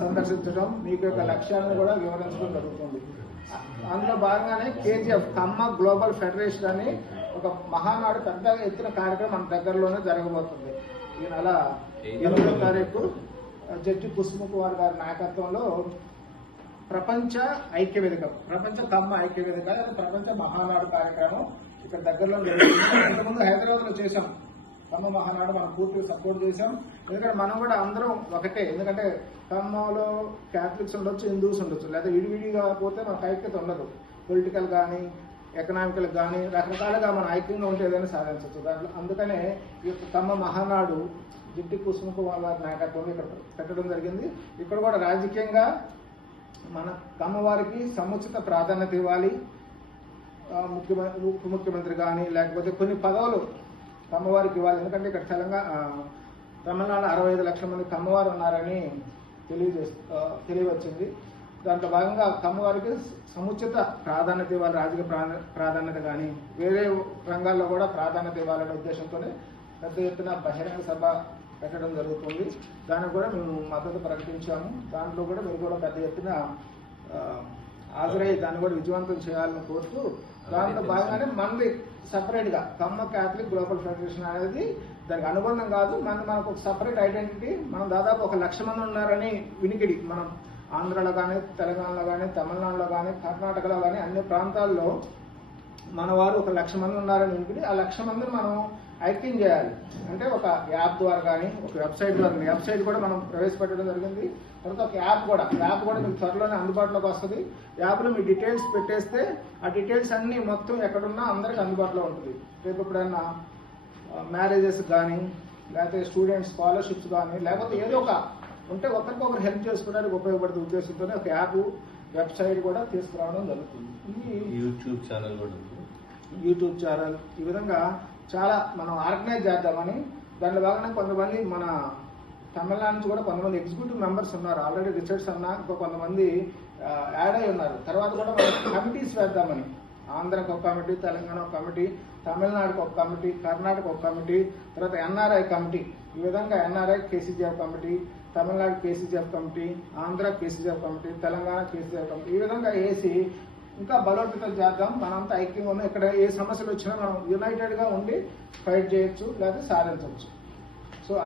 సందర్శించడం, మీకు యొక్క లక్ష్యాలను కూడా వివరించడం జరుగుతుంది. అందులో భాగంగానే కేజీఎఫ్ ఖమ్మ గ్లోబల్ ఫెడరేషన్ అని ఒక మహానాడు పెద్ద ఎత్తున కార్యక్రమం మన దగ్గరలోనే జరగబోతుంది. ఈ నెల 8వ తారీఖు జడ్జి కుసుమ కుమార్ గారి నాయకత్వంలో ప్రపంచ ఐక్య వేదిక, ప్రపంచ ఖమ్మ ఐక్య వేదిక, ప్రపంచ మహానాడు కార్యక్రమం ఇక్కడ దగ్గరలో జరుగుతుంది. ఇంతకుముందు హైదరాబాద్ లో చేశాం ఖమ్మ మహానాడు, మనం పూర్తిగా సపోర్ట్ చేశాం. ఎందుకంటే మనం కూడా అందరం ఒకటే. ఎందుకంటే ఖమ్మంలో క్యాథలిక్స్ ఉండొచ్చు, హిందూస్ ఉండొచ్చు, లేదా విడివిడిగా పోతే మనకు ఐక్యత ఉండదు. పొలిటికల్ కానీ ఎకనామికల్ కానీ రకరకాలుగా మనం ఐక్యంగా ఉంటే ఏదైనా సాధించవచ్చు దాంట్లో. అందుకనే ఈ యొక్క ఖమ్మ మహానాడు జడ్జి కుసుమ కుమార్ గారి నాయకత్వంలో ఇక్కడ పెట్టడం జరిగింది. ఇక్కడ కూడా రాజకీయంగా మన కమ్మవారికి సముచిత ప్రాధాన్యత ఇవ్వాలి. ఉప ముఖ్యమంత్రి కానీ లేకపోతే కొన్ని పదవులు కమ్మవారికి ఇవ్వాలి. ఎందుకంటే ఇక్కడ తమిళనాడు 65 లక్షల మంది కమ్మవారు ఉన్నారని తెలియవచ్చింది. దాంట్లో భాగంగా కమ్మవారికి సముచిత ప్రాధాన్యత ఇవ్వాలి, రాజకీయ ప్రాధాన్యత కానీ వేరే రంగాల్లో కూడా ప్రాధాన్యత ఇవ్వాలనే ఉద్దేశంతోనే పెద్ద ఎత్తున బహిరంగ సభ పెట్టడం జరుగుతుంది. దానికి కూడా మేము మద్దతు ప్రకటించాము. దాంట్లో కూడా మీరు కూడా పెద్ద ఎత్తున హాజరై దాన్ని కూడా విజయవంతం చేయాలని కోరుతూ, దాంట్లో భాగంగానే మనది సపరేట్ గా ఖమ్మ క్యాథలిక్ గ్లోబల్ ఫెడరేషన్ అనేది దానికి అనుబంధం కాదు. మనకు ఒక సపరేట్ ఐడెంటిటీ. మనం దాదాపు 1 లక్ష మంది ఉన్నారని వినికిడి. మనం ఆంధ్రలో కానీ, తెలంగాణలో కానీ, తమిళనాడులో కానీ, కర్ణాటకలో కానీ అన్ని ప్రాంతాల్లో మన వారు 1 లక్ష మంది ఉన్నారని వినికిడి. ఆ 1 లక్ష మందిని మనం ఐక్యం చేయాలి. అంటే ఒక యాప్ ద్వారా కానీ, ఒక వెబ్సైట్ ద్వారా, వెబ్సైట్ కూడా మనం ప్రవేశపెట్టడం జరిగింది. తర్వాత ఒక యాప్ కూడా మీకు త్వరలోనే అందుబాటులోకి వస్తుంది. యాప్లో మీ డీటెయిల్స్ పెట్టేస్తే ఆ డీటెయిల్స్ అన్ని మొత్తం ఎక్కడున్నా అందరికి అందుబాటులో ఉంటుంది. రేపు ఎప్పుడైనా మ్యారేజెస్ కానీ, లేకపోతే స్టూడెంట్స్ స్కాలర్షిప్స్ కానీ, లేకపోతే ఏదో ఒక ఉంటే ఒకరికొకరు హెల్ప్ చేసుకోవడానికి ఉపయోగపడుతున్న ఉద్దేశంతోనే ఒక యాప్, వెబ్సైట్ కూడా తీసుకురావడం జరుగుతుంది. యూట్యూబ్ ఛానల్ కూడా, యూట్యూబ్ ఛానల్, ఈ విధంగా చాలా మనం ఆర్గనైజ్ చేద్దామని. దాంట్లో భాగంగా కొంతమంది మన తమిళనాడు నుంచి కూడా కొంతమంది ఎగ్జిక్యూటివ్ మెంబర్స్ ఉన్నారు. ఆల్రెడీ రిచర్డ్స్ అన్న ఇంకో కొంతమంది యాడ్ అయి ఉన్నారు. తర్వాత కూడా మనం కమిటీస్ వేద్దామని. ఆంధ్రాకి ఒక కమిటీ, తెలంగాణ ఒక కమిటీ, తమిళనాడుకి ఒక కమిటీ, కర్ణాటక ఒక కమిటీ, తర్వాత ఎన్ఆర్ఐ కమిటీ. ఈ విధంగా NRI KCGF committee, Tamil Nadu KCGF committee, Andhra KCGF committee, Telangana KCGF committee, ఈ విధంగా వేసి ఇంకా బలోపేతం చేద్దాం. మనంతా ఐక్యంగా ఉన్నాం. ఇక్కడ ఏ సమస్యలు వచ్చినా మనం యునైటెడ్ గా ఉండి ఫైట్ చేయొచ్చు, లేదా సాధించవచ్చు.